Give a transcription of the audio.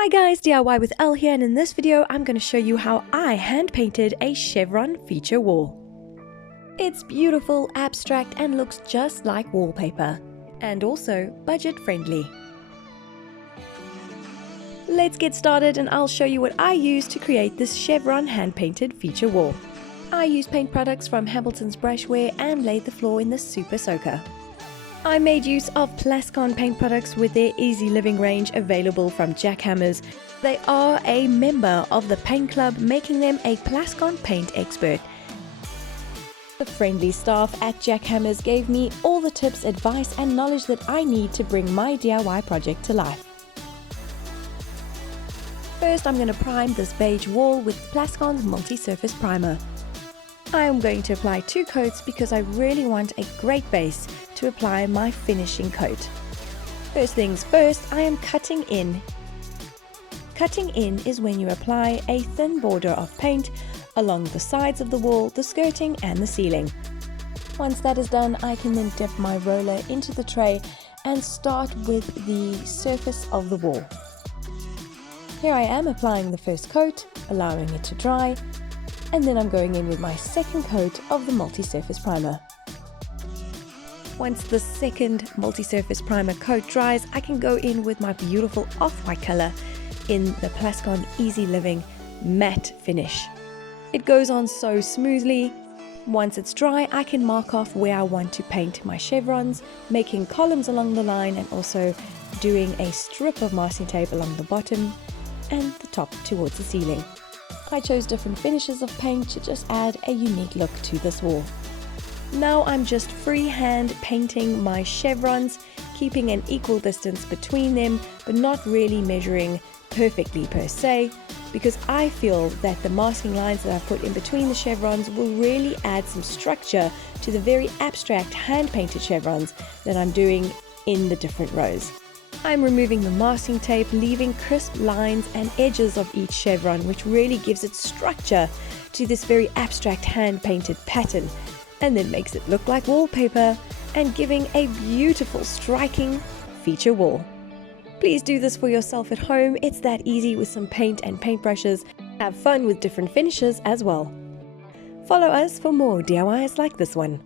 Hi guys, DIY with Elle here, and in this video I'm going to show you how I hand painted a chevron feature wall. It's beautiful, abstract, and looks just like wallpaper, and also budget friendly. Let's get started and I'll show you what I used to create this chevron hand painted feature wall. I used paint products from Hamilton's Brushware and laid the floor in the Super Soaker. I made use of Plascon paint products with their Easy Living range available from Jackhammers. They are a member of the paint club, making them a Plascon paint expert. The friendly staff at Jackhammers gave me all the tips, advice and knowledge that I need to bring my DIY project to life. First, I'm going to prime this beige wall with Plascon's multi-surface primer. I am going to apply 2 coats because I really want a great base to apply my finishing coat. First things first, I am cutting in. Cutting in is when you apply a thin border of paint along the sides of the wall, the skirting and the ceiling. Once that is done, I can then dip my roller into the tray and start with the surface of the wall. Here I am applying the first coat, allowing it to dry, and then I'm going in with my second coat of the multi-surface primer. Once the second multi-surface primer coat dries, I can go in with my beautiful off-white color in the Plascon Easy Living matte finish. It goes on so smoothly. Once it's dry, I can mark off where I want to paint my chevrons, making columns along the line and also doing a strip of masking tape along the bottom and the top towards the ceiling. I chose different finishes of paint to just add a unique look to this wall. Now I'm just freehand painting my chevrons, keeping an equal distance between them, but not really measuring perfectly per se, because I feel that the masking lines that I've put in between the chevrons will really add some structure to the very abstract hand-painted chevrons that I'm doing in the different rows. I'm removing the masking tape, leaving crisp lines and edges of each chevron, which really gives it structure to this very abstract hand-painted pattern, and then makes it look like wallpaper and giving a beautiful, striking feature wall. Please do this for yourself at home. It's that easy with some paint and paintbrushes. Have fun with different finishes as well. Follow us for more DIYs like this one.